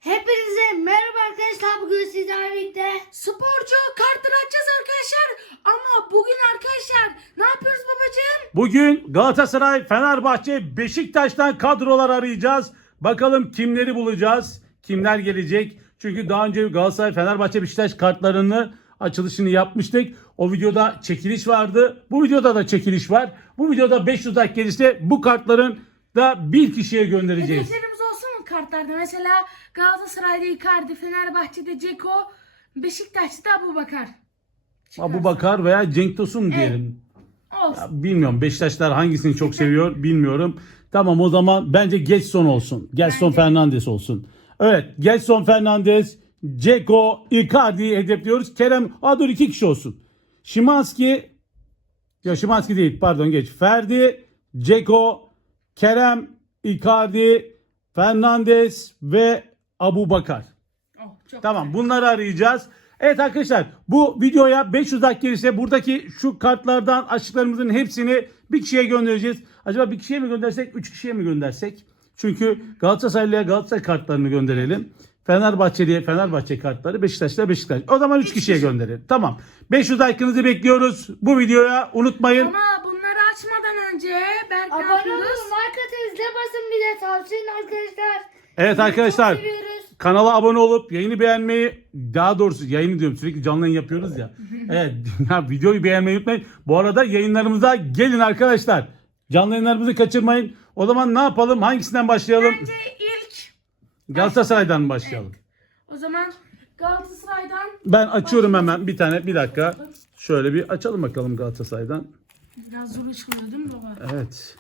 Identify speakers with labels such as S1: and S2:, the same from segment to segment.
S1: Hepinize merhaba arkadaşlar. Bugün sizlerle birlikte
S2: Sporcu kartları açacağız arkadaşlar. Ama bugün arkadaşlar ne yapıyoruz babacığım?
S3: Bugün Galatasaray, Fenerbahçe, Beşiktaş'tan kadrolar arayacağız. Bakalım kimleri bulacağız, kimler gelecek. Çünkü daha önce Galatasaray, Fenerbahçe, Beşiktaş kartlarını açılışını yapmıştık. O videoda çekiliş vardı. Bu videoda da çekiliş var. Bu videoda 500 like gelirse bu kartların da bir kişiye göndereceğiz.
S2: Hedeflerimiz olsun mu kartlarda? Mesela Galatasaray'da Icardi, Fenerbahçe'de Dzeko, Beşiktaş'ta Abubakar.
S3: Abubakar veya Cenk Tosun diyelim.
S2: Olsun.
S3: Ya bilmiyorum, Beşiktaşlar hangisini çok seviyor bilmiyorum. Tamam, o zaman bence Gedson olsun. Gedson
S2: Bence.
S3: Fernandes olsun. Evet, Gedson Fernandes, Dzeko, Icardi'yi hedefliyoruz. Kerem, dur 2 kişi olsun. Szymański, yok Szymański değil, pardon geç. Ferdi, Dzeko, Kerem, Icardi, Fernandes ve Abubakar.
S2: Çok
S3: Tamam,
S2: güzel.
S3: bunları arayacağız. Evet arkadaşlar, bu videoya 500 like gelirse buradaki şu kartlardan açtıklarımızın hepsini bir kişiye göndereceğiz. Acaba bir kişiye mi göndersek, 3 kişiye mi göndersek? Çünkü Galatasaraylı'ya Galatasaray kartlarını gönderelim. Fenerbahçeli'ye Fenerbahçe kartları, Beşiktaş'ta Beşiktaş. O zaman 3 kişiye gönderelim. Tamam. 500 like'ınızı bekliyoruz. Bu videoya unutmayın.
S2: Ama bunları açmadan önce ben ne
S1: abone
S2: yapıyoruz?
S1: olun, like atın, zile basın, bir de tavsiyeyin arkadaşlar.
S3: Evet
S1: Sizi
S3: arkadaşlar.
S1: çok seviyoruz.
S3: Kanala abone olup yayını beğenmeyi, daha doğrusu yayını diyorum, sürekli canlı yayın yapıyoruz ya. Evet, videoyu beğenmeyi unutmayın. Bu arada yayınlarımıza gelin arkadaşlar. Canlı yayınlarımızı kaçırmayın. O zaman ne yapalım? Hangisinden başlayalım?
S2: Bence ilk
S3: Galatasaray'dan başlayalım.
S2: o zaman Galatasaray'dan
S3: Ben açıyorum hemen bir tane, bir dakika. Şöyle bir açalım bakalım Galatasaray'dan.
S2: biraz zor açılıyor değil mi baba?
S3: Evet.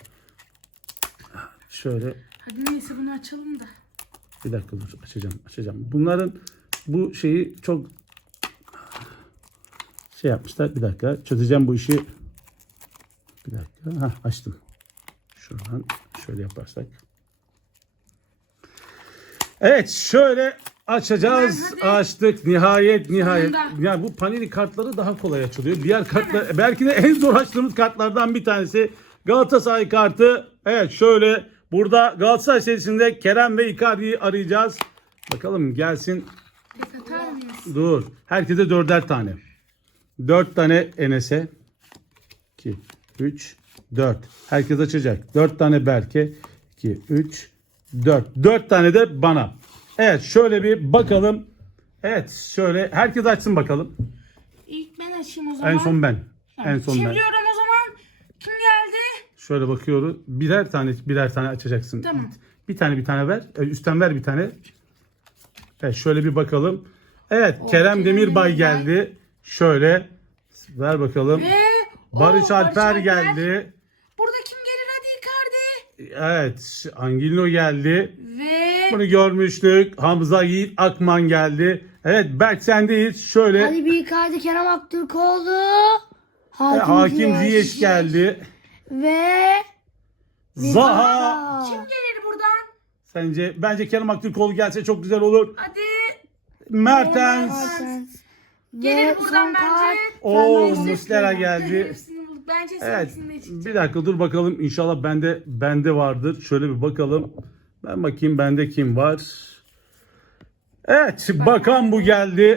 S3: Şöyle
S2: Hadi neyse bunu açalım da.
S3: bir dakika dur, açacağım. Bunların bu şeyi çok şey yapmışlar. Bir dakika çözeceğim bu işi. Bir dakika. Açtım. Şuradan şöyle yaparsak. Evet, şöyle açacağız.
S2: Hadi.
S3: Açtık. Nihayet.
S2: Sonunda.
S3: Yani bu Panini kartları daha kolay açılıyor. Diğer kartlar belki de en zor açtığımız kartlardan bir tanesi. Galatasaray kartı. Evet, şöyle burada Galatasaray serisinde Kerem ve Icardi'yi arayacağız. Bakalım gelsin.
S2: Tek atar mıyız?
S3: Dur. Herkese 4'er tane. 4 tane Enes'e. 2, 3, 4. Herkes açacak. 4 tane Berke. 2, 3, 4. 4 tane de bana. Evet, şöyle bir bakalım. Evet, şöyle herkes açsın bakalım.
S2: İlk ben açayım o zaman.
S3: En son ben. En son ben.
S2: Çeviriyorum o zaman. Kim geldi?
S3: Şöyle bakıyoruz. Birer tane açacaksın.
S2: Tamam.
S3: Bir tane ver. Üstten ver bir tane. Evet, şöyle bir bakalım. Evet, Kerem Demirbay geldi. Şöyle ver bakalım.
S2: Ve
S3: Barış
S2: Oo,
S3: Alper geldi.
S2: Burada kim gelir hadi Icardi.
S3: Evet, Angelo geldi.
S2: Ve
S3: Bunu görmüştük. Hamza Yiğit Akman geldi. Evet, Berk sendeyiz. Şöyle
S1: Hadi bir Icardi, Kerem Aktürkoğlu,
S3: Hakim Ziyech geldi.
S1: ve
S3: Zaha.
S2: kim gelir buradan?
S3: Bence Kerem Aktürkoğlu gelse çok güzel olur.
S2: Hadi.
S3: Mertens.
S2: Gelir
S1: Ve
S2: buradan
S1: son
S2: bence.
S1: kart
S3: Oo,
S1: Fernandes.
S3: Muslera geldi.
S2: Hepsini bulduk. Bence
S3: Evet.
S2: sevgisinde çıkacak.
S3: Bir dakika dur bakalım. İnşallah bende vardır. Şöyle bir bakalım. Ben bakayım bende kim var. Evet, bakan bu geldi.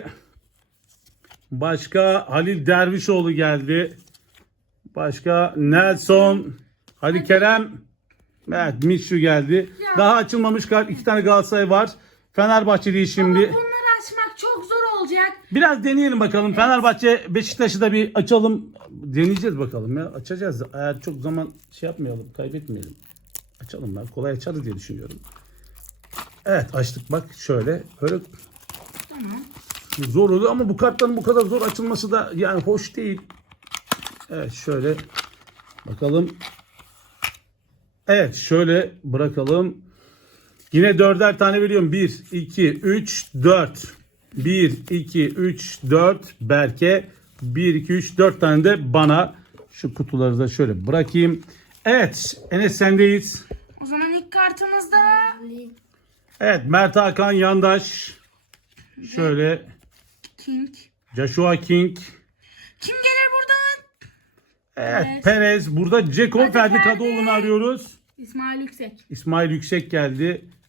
S3: Başka Halil Dervişoğlu geldi. Başka Nelson. Hadi Kerem. Evet, Mişu geldi.
S2: Ya.
S3: Daha açılmamış kart. 2 tane Galatasaray var. Fenerbahçeli şimdi.
S2: Ama bunları açmak çok zor olacak.
S3: Biraz deneyelim bakalım. Fenerbahçe Beşiktaş'ı da bir açalım. Deneyeceğiz bakalım ya. Açacağız. Eğer çok zaman şey yapmayalım, kaybetmeyelim. Açalım ben. Kolay açarız diye düşünüyorum. Evet, açtık bak şöyle. Böyle
S2: Tamam.
S3: zor oluyor ama bu kartların bu kadar zor açılması da yani hoş değil. Evet, şöyle bakalım. Evet, şöyle bırakalım. Yine 4'er tane veriyorum. 1, 2, 3, 4. 1, 2, 3, 4 Berke. 1, 2, 3, 4 tane de bana. Şu kutuları da şöyle bırakayım. Evet, Enes sendeyiz.
S2: O zaman ilk kartımızda
S3: Evet, Mert Hakan Yandaş. Şöyle
S2: King.
S3: Joshua King.
S2: Kim gelir buradan?
S3: Evet, Perez. Burada Dzeko
S2: Hadi
S3: Ferdi
S2: Ferdi.
S3: Kadıoğlu'nu arıyoruz.
S2: İsmail Yüksek.
S3: İsmail Yüksek geldi.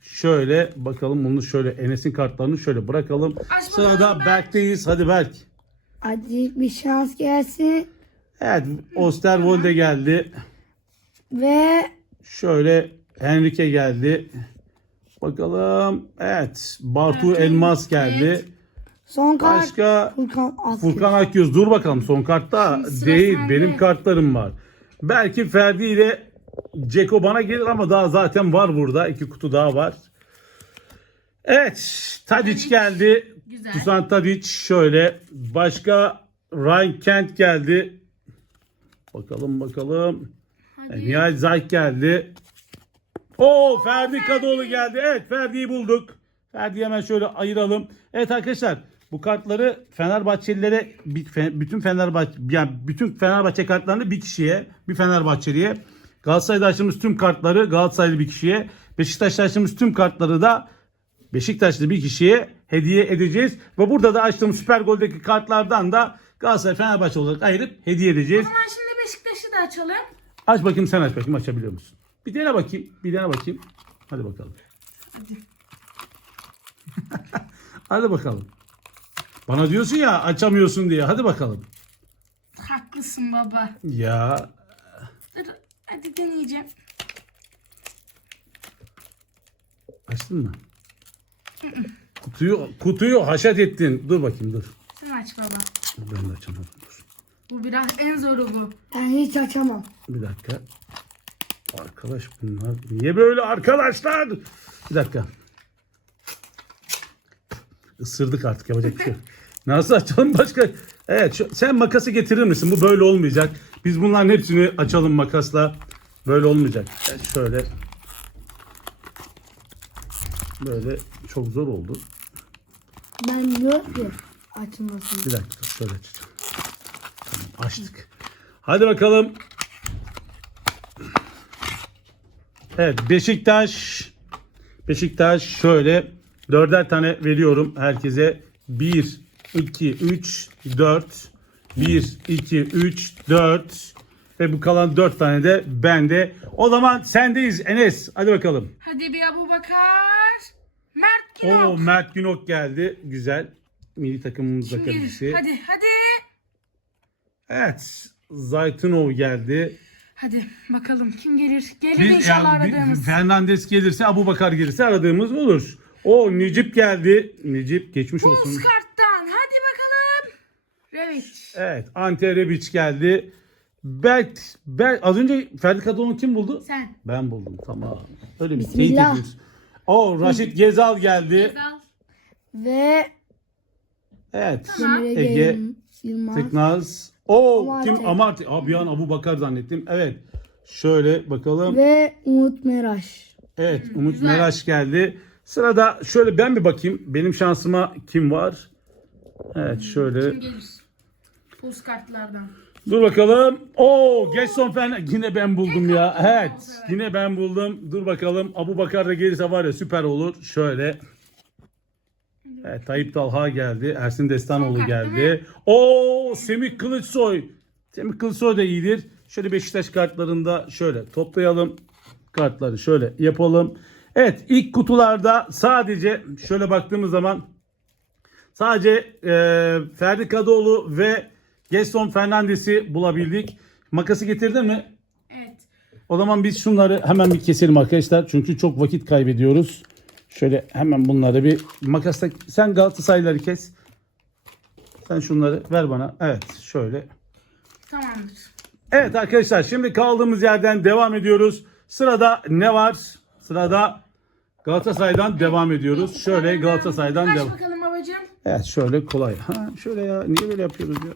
S3: Şöyle bakalım, bunu şöyle Enes'in kartlarını şöyle bırakalım.
S2: bakalım
S3: Sırada
S2: Berk.
S3: Berk'teyiz. Hadi Berk.
S1: Hadi bir şans gelsin.
S3: Evet, Osterwolde geldi.
S1: Ve
S3: Şöyle Henrique geldi. Bakalım. Evet, Bartu
S2: Evet,
S3: Elmas geldi.
S1: son kart
S3: Başka
S1: Furkan Akyüz.
S3: Furkan Akyüz. Dur bakalım, son kartta
S2: Şimdi sıra
S3: değil.
S2: sende.
S3: Benim kartlarım var. Belki Ferdi ile Ceko bana gelir ama daha zaten var burada. 2 kutu daha var. Evet. Tadic geldi.
S2: Güzel.
S3: Dusan Tadic şöyle. Başka Ryan Kent geldi. Bakalım.
S2: Hadi.
S3: Nihal Zayk geldi. Oo, Ferdi Kadıoğlu geldi. Evet, Ferdi'yi bulduk. Ferdi'yi hemen şöyle ayıralım. Evet arkadaşlar, bu kartları Fenerbahçelilere, bütün Fenerbahçe kartlarını bir kişiye, bir Fenerbahçeliye, Galatasaray'da açtığımız tüm kartları Galatasaraylı bir kişiye, Beşiktaş'ta açtığımız tüm kartları da Beşiktaşlı bir kişiye hediye edeceğiz. Ve burada da açtığımız Süper Gol'deki kartlardan da Galatasaray Fenerbahçe olarak ayırıp hediye edeceğiz.
S2: O zaman şimdi Beşiktaş'ı da açalım.
S3: Aç bakayım, sen aç bakayım, açabiliyor musun? Bir dene bakayım. Hadi bakalım.
S2: Hadi.
S3: Hadi bakalım. Bana diyorsun ya açamıyorsun diye. Hadi bakalım.
S2: Haklısın baba.
S3: Ya
S2: Dur, hadi deneyeceğim.
S3: açtın mı? Kutuyu haşat ettin. Dur bakayım, dur.
S2: Sen aç baba.
S3: Ben de açamadım, dur.
S2: Bu biraz en zoru bu.
S1: Ben hiç açamam.
S3: Bir dakika. Arkadaş bunlar niye böyle arkadaşlar? Bir dakika. Isırdık artık, yapacak bir şey yok. Nasıl açalım başka? Evet, sen makası getirir misin? Bu böyle olmayacak. Biz bunların hepsini açalım makasla. Böyle olmayacak. Evet, şöyle. Böyle çok zor oldu.
S1: Ben diyor ki açılmasın.
S3: Bir dakika, şöyle açacağım. Tamam, açtık. Hadi bakalım. Evet, Beşiktaş şöyle 4'er tane veriyorum herkese. 1, 2, 3, 4. 1, 2, 3, 4. Ve bu kalan 4 tane de bende. O zaman sendeyiz Enes. Hadi bakalım.
S2: Hadi bir Abubakar. Mert Günok.
S3: Oo, Mert Günok geldi. Güzel. Milli takımımızda
S2: Gelir.
S3: kalecisi.
S2: Hadi.
S3: Evet. Zaytunov geldi.
S2: Hadi bakalım kim gelir? Gelir inşallah aradığımız.
S3: Fernandes gelirse, Abubakar gelirse aradığımız olur. O Necip geldi. Necip geçmiş olsun.
S2: Buzkart'tan. Hadi bakalım. Revic.
S3: Evet. Ante Rebic geldi. Berk az önce Ferdi Kadıoğlu kim buldu?
S2: Sen.
S3: Ben buldum, tamam. Öyle bir teyit
S1: Bismillah.
S3: ediyoruz. O Raşit Gezal geldi.
S2: Al.
S1: Ve
S3: Evet.
S2: Tamam.
S1: Emre
S3: Ege
S1: Yılmaz.
S3: Tıknaz. O
S1: Amartey.
S3: kim? Amartey. Abi bir an Abubakar zannettim. Evet. Şöyle bakalım.
S1: Ve Umut Meraş.
S3: Evet. Umut
S2: güzel.
S3: Meraş geldi. Sırada şöyle ben bir bakayım. Benim şansıma kim var? Evet şöyle.
S2: Kim gelir? Buzkartlardan.
S3: Dur bakalım. Oo, Gerson Fernandes. Yine ben buldum ya. Evet.
S2: Evet.
S3: Yine ben buldum. Dur bakalım. Abubakar da gelirse var ya süper olur. Şöyle. Evet, Tayyip Talha geldi. Ersin Destanoğlu
S2: Son kart değil
S3: geldi. Oo, Semih Kılıçsoy. Semih Kılıçsoy da iyidir. Şöyle Beşiktaş kartlarında şöyle toplayalım. Kartları şöyle yapalım. Evet, ilk kutularda sadece şöyle baktığımız zaman sadece Ferdi Kadıoğlu ve Gerson Fernandes'i bulabildik. Makası getirdin mi?
S2: Evet.
S3: O zaman biz şunları hemen bir keselim arkadaşlar. Çünkü çok vakit kaybediyoruz. Şöyle hemen bunları bir makasla, sen Galatasaraylıları kes. Sen şunları ver bana. Evet şöyle.
S2: Tamamdır.
S3: Evet arkadaşlar, şimdi kaldığımız yerden devam ediyoruz. Sırada ne var? Sırada Galatasaray'dan devam ediyoruz. Şöyle Galatasaray'dan
S2: Aç
S3: devam.
S2: bakalım babacığım.
S3: Evet şöyle kolay. Ha, şöyle ya, niye böyle yapıyoruz ya?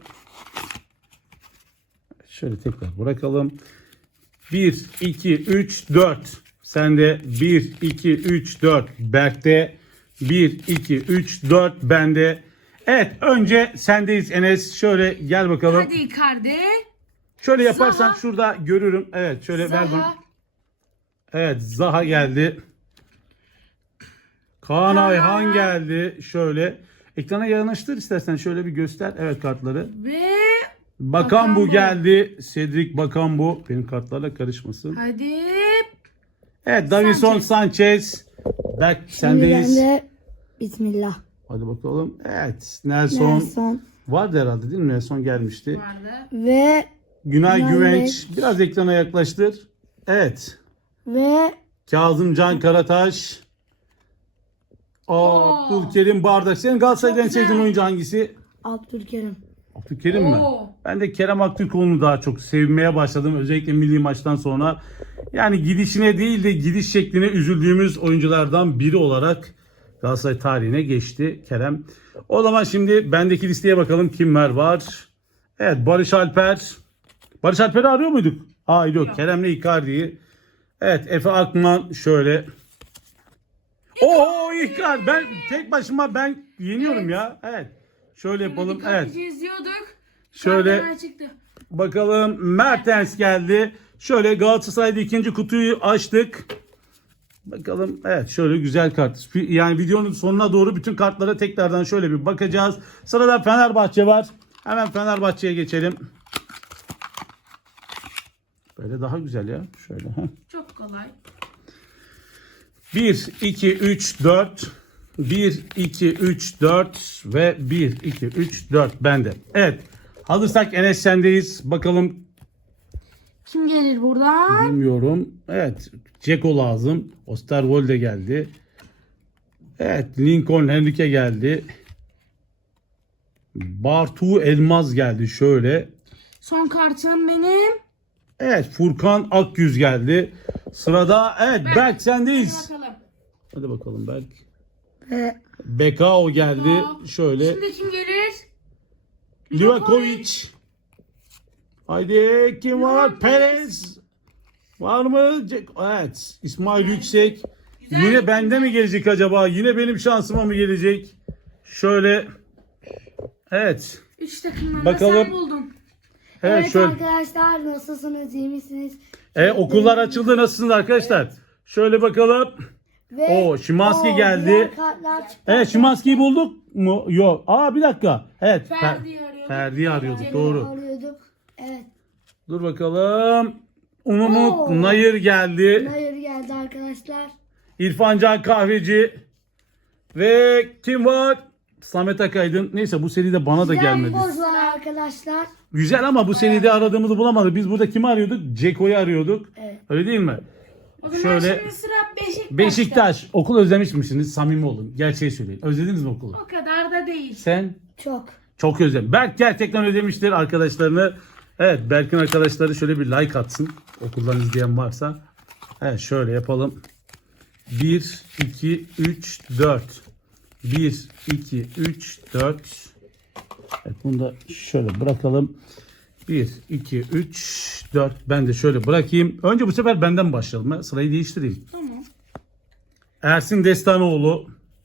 S3: Şöyle tekrar bırakalım. 1, 2, 3, 4. Sende 1, 2, 3, 4. Berk'te 1, 2, 3, 4. Bende. Evet, önce sendeyiz Enes. Şöyle gel bakalım.
S2: Hadi Icardi.
S3: Şöyle yaparsan
S2: Zaha.
S3: şurada görürüm. Evet şöyle ver bana.
S2: Zaha.
S3: Evet, Zaha geldi. Kaan Ayhan geldi. Şöyle ekrana yanaştır istersen, şöyle bir göster. Evet kartları.
S2: Ve
S3: Bakambu
S2: Bakambu.
S3: geldi. Cedric Bakambu. Benim kartlarla karışmasın.
S2: hadi.
S3: Evet, Davinson Sanchez. Berk
S1: Şimdi
S3: sendeyiz.
S1: ben de Bismillah.
S3: Hadi bakalım. Evet. Nelson.
S1: Nelson
S3: Vardı herhalde değil mi? Nelson gelmişti.
S2: Vardı.
S1: ve
S3: Günay
S1: Günay
S3: Güvenç. Biraz ekrana yaklaştır. Evet. Kazımcan Karataş. Abdülkerim Bardak. Senin Galatasaray'dan
S2: Çok güzel.
S3: sevdiğin oyuncu hangisi?
S1: Abdülkerim.
S3: Abdülkerim mi?
S2: Oo.
S3: Ben de Kerem Aktürkoğlu'nu daha çok sevmeye başladım. Özellikle milli maçtan sonra. Yani gidişine değil de gidiş şekline üzüldüğümüz oyunculardan biri olarak Galatasaray tarihine geçti Kerem. O zaman şimdi bendeki listeye bakalım kimler var. Evet, Barış Alper. Barış Alper'i arıyor muyduk? Hayır yok. Kerem'le Icardi'yi. Evet, Efe Akman şöyle. Oo Icardi. Ben tek başıma yeniyorum ya. Evet. Şöyle yapalım. Evet.
S2: Dikkatlice izliyorduk.
S3: Şöyle
S2: Kartlar çıktı.
S3: bakalım. Mertens geldi. Şöyle Galatasaray'da ikinci kutuyu açtık. Bakalım. Evet, şöyle güzel kart. Yani videonun sonuna doğru bütün kartlara tekrardan şöyle bir bakacağız. Sırada Fenerbahçe var. Hemen Fenerbahçe'ye geçelim. Böyle daha güzel ya. Şöyle.
S2: Çok kolay.
S3: 1, 2, 3, 4. 1, 2, 3, 4 ve 1, 2, 3, 4 bende. Evet. Hazırsak Enes sendeyiz. Bakalım.
S2: Kim gelir buradan?
S3: Bilmiyorum. Evet. Ceko lazım. Osterwolde geldi. Evet. Lincoln Henrique geldi. Bartu Elmaz geldi. Şöyle.
S2: Son kartım benim.
S3: Evet. Furkan Akgüz geldi. Sırada evet Berk
S2: Hadi
S3: sendeyiz.
S2: bakalım.
S3: Hadi bakalım Berk.
S1: Ve
S3: Bekao geldi.
S2: Bekao.
S3: Şöyle.
S2: Şimdi kim gelir?
S3: Livakovic. Haydi kim var?
S2: Livakovic.
S3: Perez. Var mı? Evet. İsmail Yüksek.
S2: Güzel.
S3: Yine bende mi gelecek acaba? Yine benim şansıma mı gelecek? Şöyle. Evet.
S2: 3 takımdan
S3: Bakalım.
S2: da sen buldun.
S3: Evet,
S1: evet
S3: şöyle.
S1: arkadaşlar, nasılsınız, iyi misiniz?
S3: Okullar açıldı. Nasılsınız arkadaşlar? Şöyle bakalım.
S1: Ve
S3: Oo, Szymański geldi.
S1: diğer kartlar çıktı.
S3: Evet, Szymański'yi bulduk mu? Yok. Bir dakika. Evet.
S2: Ferdi'yi arıyorduk.
S3: Ferdi'yi arıyorduk.
S2: Cemil
S3: Doğru.
S1: Arıyorduk. Evet.
S3: Dur bakalım. Umut
S1: Oo.
S3: Nayır geldi.
S1: Hayır geldi arkadaşlar.
S3: İrfancan Kahveci. Ve kim var? Samet Akaydın. Neyse bu seride bana da gelmedi.
S1: Boz var arkadaşlar.
S3: Güzel ama bu seride aradığımızı bulamadık. Biz burada kimi arıyorduk? Ceko'yu arıyorduk.
S1: Evet.
S3: Öyle değil mi?
S2: O zaman
S3: Şöyle
S2: şimdi sıra Beşiktaş'ta.
S3: Beşiktaş. Okul özlemiş misiniz? Samimi olun. Gerçeği söyleyin. Özlediniz mi okulu?
S2: O kadar da değil.
S3: Sen?
S1: Çok.
S3: Çok özledim. Berk gerçekten özlemiştir arkadaşlarını. Evet, Berk'in arkadaşları şöyle bir like atsın. Okuldan izleyen varsa. Evet, şöyle yapalım. 1, 2, 3, 4. 1, 2, 3, 4. Evet, bunu da şöyle bırakalım. 1, 2, 3, 4. Ben de şöyle bırakayım. Önce bu sefer benden başlayalım. Ben sırayı değiştireyim.
S2: Tamam.
S3: Ersin Destanoğlu.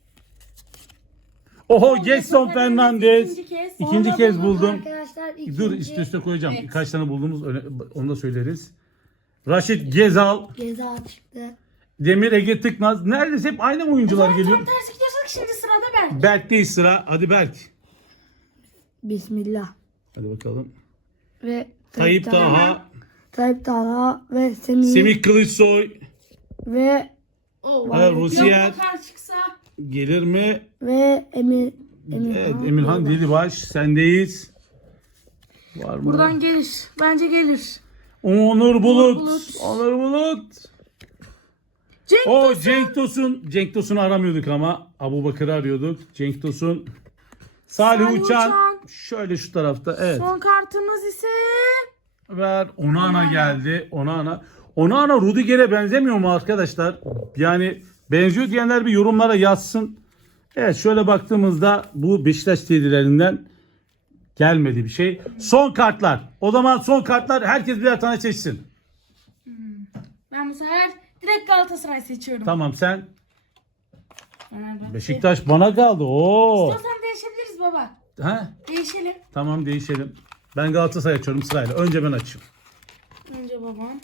S3: Oho, Getson Fernandez.
S2: İkinci kez.
S3: İkinci
S1: Sonra
S3: kez
S1: bulduk
S3: buldum.
S1: Arkadaşlar ikinci
S3: Dur üst üste koyacağım.
S2: Evet.
S3: Kaç tane bulduğumuz onu da söyleriz. Raşit Gezal,
S1: ceza çıktı.
S3: Demir Ege Tıknaz. Neredeyse hep aynı oyuncular geliyor.
S2: Tam tersi gidiyorsak şimdi sırada Berk.
S3: Berk'teyiz sıra. Hadi Berk.
S1: Bismillah.
S3: Hadi bakalım.
S1: Ve
S3: Tayyip Taha,
S1: Tayyip Talha ve Semih,
S3: Semih Kılıçsoy
S1: ve
S3: Evet, Rusiyer.
S2: Bakar çıksa.
S3: gelir mi?
S1: Emirhan.
S3: Evet, Emirhan Dilibaş. Sendeyiz. Var mı?
S2: Buradan gelir. Bence gelir.
S3: Onur Bulut.
S2: Bulut.
S3: Onur Bulut.
S2: Cenk
S3: O
S2: Tosun.
S3: Cenk Tosun. Cenk Tosun'u aramıyorduk ama. Abubakır'ı arıyorduk. Cenk Tosun. Salih
S2: Salih
S3: Uçan.
S2: Uçan.
S3: Şöyle şu tarafta. Evet.
S2: Son kartımız ise
S3: Ver. Onana geldi. Onana Rudiger'e benzemiyor mu arkadaşlar? Yani benziyor diyenler bir yorumlara yazsın. Evet, şöyle baktığımızda bu Beşiktaş serilerinden gelmedi bir şey. Son kartlar. O zaman son kartlar, herkes birer tane seçsin.
S2: ben bu sefer direkt Galatasaray seçiyorum.
S3: Tamam, sen.
S2: Fenerbahçe.
S3: Beşiktaş bana kaldı. Oo.
S2: İstiyorsan değişebiliriz baba.
S3: Ha?
S2: Değişelim.
S3: Tamam, değişelim. Ben Galatasaray açıyorum sırayla. Önce ben açayım.
S2: Önce babam.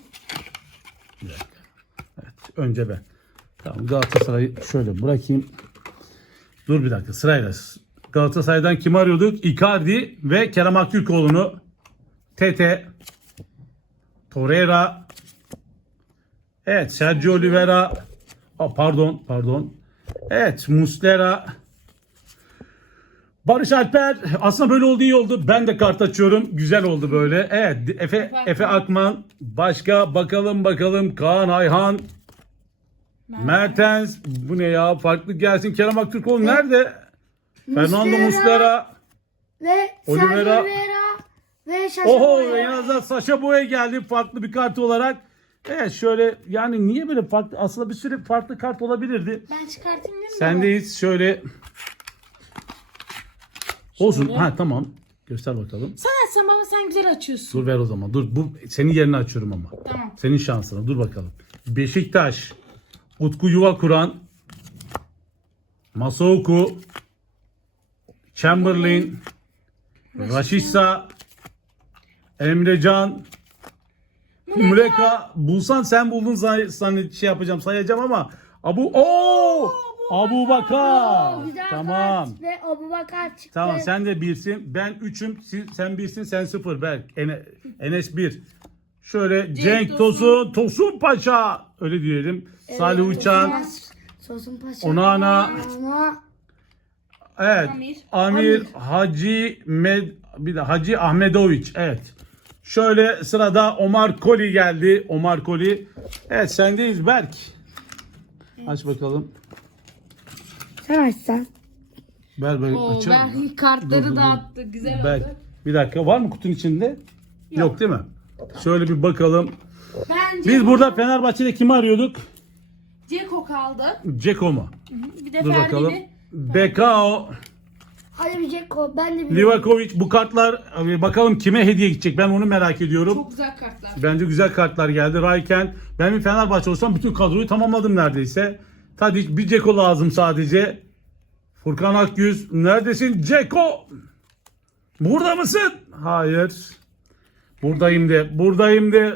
S3: Evet, önce ben. Tamam, Galatasaray'ı şöyle bırakayım. Dur bir dakika, sırayla. Galatasaray'dan kimi arıyorduk? Icardi ve Kerem Aktürkoğlu'nu. Tete. Torreira. Evet, Sergio Oliveira. Pardon. Evet, Muslera. Barış Alper. Aslında böyle oldu, iyi oldu. Ben de kart açıyorum. Güzel oldu böyle. Evet, Efe Akman. Başka bakalım. Kaan Ayhan. Mertens. Bu ne ya? Farklı gelsin. Kerem Aktürkoğlu nerede? Fernando Muslera.
S1: Ve
S3: Oliveira.
S1: Sergio Oliveira ve Sacha
S3: Oho,
S1: Boey.
S3: en azından Sacha Boey geldi farklı bir kart olarak. Evet, şöyle yani niye böyle farklı, aslında bir sürü farklı kart olabilirdi.
S2: Ben çıkartayım değil mi?
S3: Sendeyiz, şöyle. Olsun. Ha, tamam. Göster bakalım.
S2: Sen açsan baba, sen güzel açıyorsun.
S3: Dur ver o zaman. Dur, bu senin yerine açıyorum ama.
S2: Tamam.
S3: Senin şansına. Dur bakalım. Beşiktaş. Utku Yuvakuran. Masuaku. Chamberlain. Rashica. Emrecan. Muleka. Bulsan sen buldun sana şey yapacağım, sayacağım ama Abu Bakar.
S1: Güzel
S3: Tamam.
S1: kart ve Abubakar çıktı.
S3: Tamam, sen de birsin. Ben 3'üm. Sen birsin. Sen 0. Berk. Enes 1. Şöyle Cenk Tosun Paşa. Öyle diyelim. Salih Uçan.
S1: Sosun Paşa.
S3: Onana. Evet.
S2: Amir.
S3: Hacı Ahmedoviç. Evet. Şöyle sırada Omar Koli geldi. Omar Koli. Evet, sendeyiz Berk. Aç bakalım.
S1: Sen açsan.
S3: Ver
S2: Oo,
S3: açalım.
S2: ben kartları
S3: Dur.
S2: dağıttı. Güzel
S3: Berk.
S2: oldu.
S3: Bir dakika, var mı kutunun içinde? Yok değil mi? Şöyle bir bakalım.
S2: Bence
S3: Biz burada Fenerbahçe'de kimi arıyorduk?
S2: Ceko kaldı.
S3: Ceko mu?
S2: Bir de
S3: Dur bakalım.
S2: Ferdi'ni.
S3: Bekao,
S1: Hadi bir Ceko. Ben de bir.
S3: Livakovic, bu kartlar bakalım kime hediye gidecek, ben onu merak ediyorum.
S2: Çok güzel kartlar.
S3: Bence güzel kartlar geldi. Rayken, ben bir Fenerbahçe olsam bütün kadroyu tamamladım neredeyse. Tadic, bir Ceko lazım sadece. Furkan Akgüz, neredesin Ceko? Burada mısın? Hayır. Buradayım de.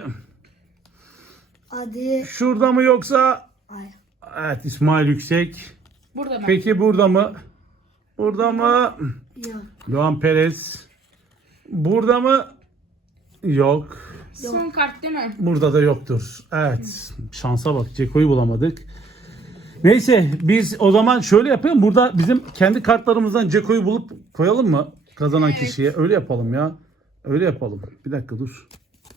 S1: Hadi.
S3: Şurada mı yoksa?
S1: Ay.
S3: Evet, İsmail Yüksek.
S2: Burada ben.
S3: Peki burada mı? Burada mı?
S1: Yok.
S3: Luan Perez. Burada mı? Yok.
S2: Son kart değil mi?
S3: Burada da yoktur. Evet. Şansa bak. Ceko'yu bulamadık. Neyse, biz o zaman şöyle yapalım. Burada bizim kendi kartlarımızdan Ceko'yu bulup koyalım mı? Kazanan
S2: Evet.
S3: kişiye. Öyle yapalım ya. Öyle yapalım. Bir dakika dur.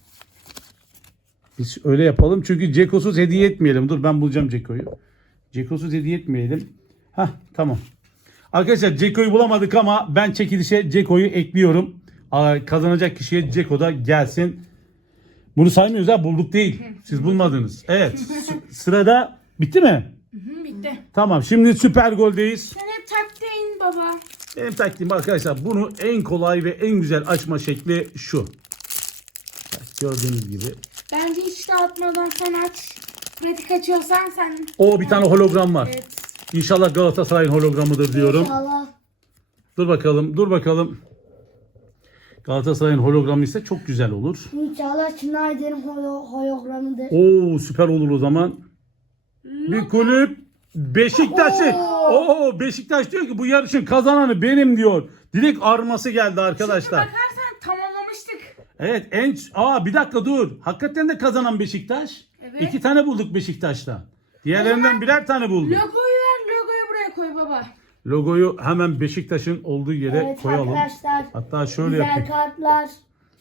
S3: Biz öyle yapalım. Çünkü Ceko'suz hediye etmeyelim. Dur, ben bulacağım Ceko'yu. Ceko'suz hediye etmeyelim. Hah, tamam. Arkadaşlar, Ceko'yu bulamadık ama ben çekilişe Ceko'yu ekliyorum. Kazanacak kişiye Ceko da gelsin. Bunu saymıyoruz ha, bulduk değil. Siz bulmadınız. Evet. Sırada bitti mi?
S2: Hı, bitti.
S3: Tamam, şimdi süper goldeyiz.
S2: Senin taktiğin baba.
S3: Benim taktiğim arkadaşlar, bunu en kolay ve en güzel açma şekli şu. Gördüğünüz gibi.
S2: Bence hiç dağıtmadan sen aç. Pratik açıyorsan sen.
S3: O bir tane hologram var.
S2: Evet.
S3: İnşallah Galatasaray'ın hologramıdır diyorum.
S1: İnşallah.
S3: Dur bakalım. Galatasaray'ın hologramı ise çok güzel olur.
S1: İnşallah Schneider'in hologramıdır.
S3: Oo, süper olur o zaman. Bir kulüp Beşiktaş'ı. Oo, Beşiktaş diyor ki bu yarışın kazananı benim diyor. Direkt arması geldi arkadaşlar.
S2: Bakarsan tamamlamıştık.
S3: Evet, bir dakika dur. Hakikaten de kazanan Beşiktaş.
S2: Evet.
S3: 2 tane bulduk Beşiktaş'tan. Diğerlerinden birer tane bulduk.
S2: Logoyu ver. Logoyu buraya koy baba.
S3: Logoyu hemen Beşiktaş'ın olduğu yere
S1: Evet
S3: koyalım.
S1: arkadaşlar.
S3: Hatta şöyle
S1: Güzel
S3: yapayım.
S1: kartlar.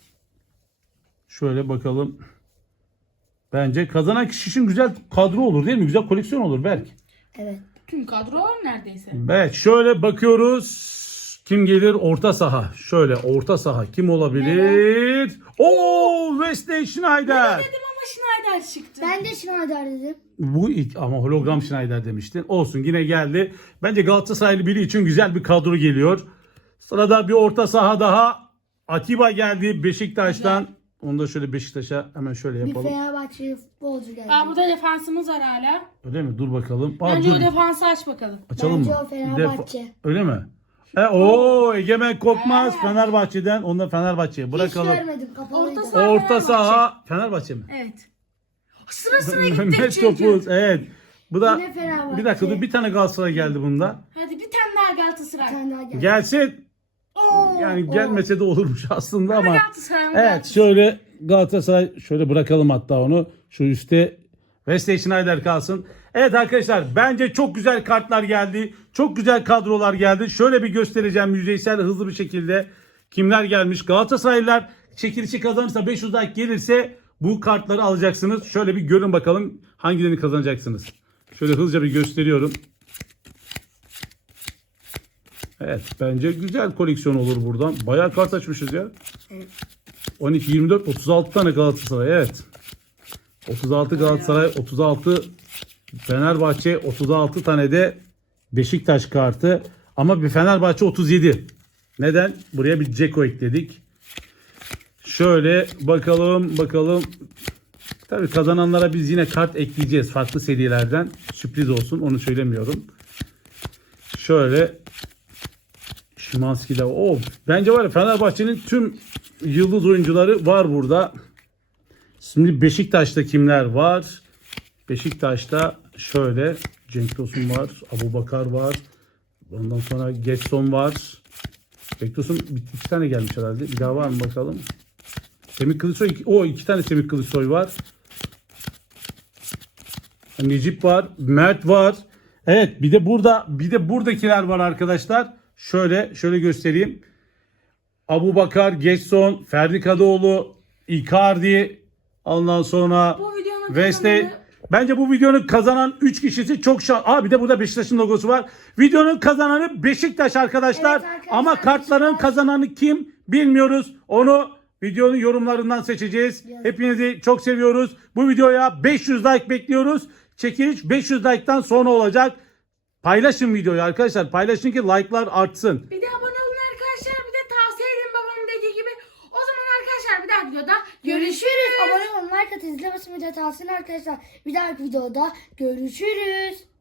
S3: Şöyle bakalım. Bence kazanan kişi için güzel kadro olur değil mi? Güzel koleksiyon olur belki.
S1: Evet.
S2: Tüm kadro var neredeyse.
S3: Evet, şöyle bakıyoruz. Kim gelir? Orta saha. Şöyle orta saha kim olabilir? Oo, Wesley Schneider.
S2: Dedim ama Schneider çıktı.
S1: Ben de Schneider dedim.
S3: Bu ilk ama hologram Schneider demiştin. Olsun, yine geldi. Bence Galatasaraylı biri için güzel bir kadro geliyor. Sırada bir orta saha daha. Atiba geldi Beşiktaş'tan. Onu da şöyle Beşiktaş'a hemen şöyle
S1: Bir
S3: yapalım.
S1: Fenerbahçe futbolcu geldi.
S2: Burada defansımız var hala.
S3: Öyle mi? Dur bakalım.
S2: Bence
S3: dur.
S2: o defansı aç bakalım.
S3: Açalım
S1: Bence
S3: mı?
S1: o Fenerbahçe.
S3: Öyle mi? Egemen Korkmaz Fenerbahçe'den. Onu da Fenerbahçe'ye bırakalım.
S1: Hiç görmedim kapalıydı.
S2: Orta saha.
S3: Orta saha Fenerbahçe mi?
S2: Evet. Sırasına gittik
S3: Mehmet
S2: çünkü.
S3: Topuz. Evet. Bu da
S1: Yine Fenerbahçe.
S3: bir dakika dur, bir tane Galatasaray geldi bunda.
S2: Hadi bir tane daha
S1: Bir
S2: Galatasaray.
S1: tane daha geldi.
S3: Gelsin.
S2: Oo.
S3: Yani gelmese de olurmuş aslında ama.
S2: Galatasaray.
S3: Evet, şöyle Galatasaray şöyle bırakalım hatta onu. Şu üstte Wesley Schneider kalsın. Evet arkadaşlar, bence çok güzel kartlar geldi. Çok güzel kadrolar geldi. Şöyle bir göstereceğim yüzeysel hızlı bir şekilde kimler gelmiş. Galatasaraylılar çekilişi kazanırsa, 500 like gelirse bu kartları alacaksınız. Şöyle bir görün bakalım hangilerini kazanacaksınız. Şöyle hızlıca bir gösteriyorum. Evet, bence güzel koleksiyon olur buradan. Bayağı kart açmışız ya. 12, 24, 36 tane Galatasaray. Evet. 36 Galatasaray, 36 Fenerbahçe, 36 tane de Beşiktaş kartı. Ama bir Fenerbahçe 37. Neden? Buraya bir Dzeko ekledik. Şöyle bakalım. Tabii kazananlara biz yine kart ekleyeceğiz farklı serilerden. Sürpriz olsun, onu söylemiyorum. Şöyle Şimanski'de. Bence var ya, Fenerbahçe'nin tüm yıldız oyuncuları var burada. Şimdi Beşiktaş'ta kimler var? Beşiktaş'ta şöyle Cenk Tosun var, Abubakar var. Ondan sonra Getson var. Cenk Tosun iki tane gelmiş herhalde. Bir daha var mı bakalım? Semih Kılıçsoy, iki tane Semih Kılıçsoy var. Necip var, Mert var. Evet, bir de buradakiler var arkadaşlar. Şöyle göstereyim. Abubakar, Getson, Ferdi Kadıoğlu, Icardi, ondan sonra
S2: Bu videonun
S3: Wesley.
S2: kazananı-
S3: Bence bu videonun kazanan 3 kişisi çok bir de burada Beşiktaş'ın logosu var. Videonun kazananı Beşiktaş arkadaşlar.
S1: Evet arkadaşlar,
S3: Ama kartların
S1: Beşiktaş.
S3: kazananı kim bilmiyoruz. Onu videonun yorumlarından seçeceğiz. Hepinizi çok seviyoruz. Bu videoya 500 like bekliyoruz. Çekiliş 500 like'tan sonra olacak. Paylaşın videoyu arkadaşlar. Paylaşın ki like'lar artsın.
S2: Bir de abone olun arkadaşlar. Bir de tavsiye edin babamın dediği gibi. O zaman arkadaşlar bir dahaki videoda
S1: Görüşürüz. Abone olun, like atın, izlemesini de tavsiye arkadaşlar. Bir dahaki videoda görüşürüz.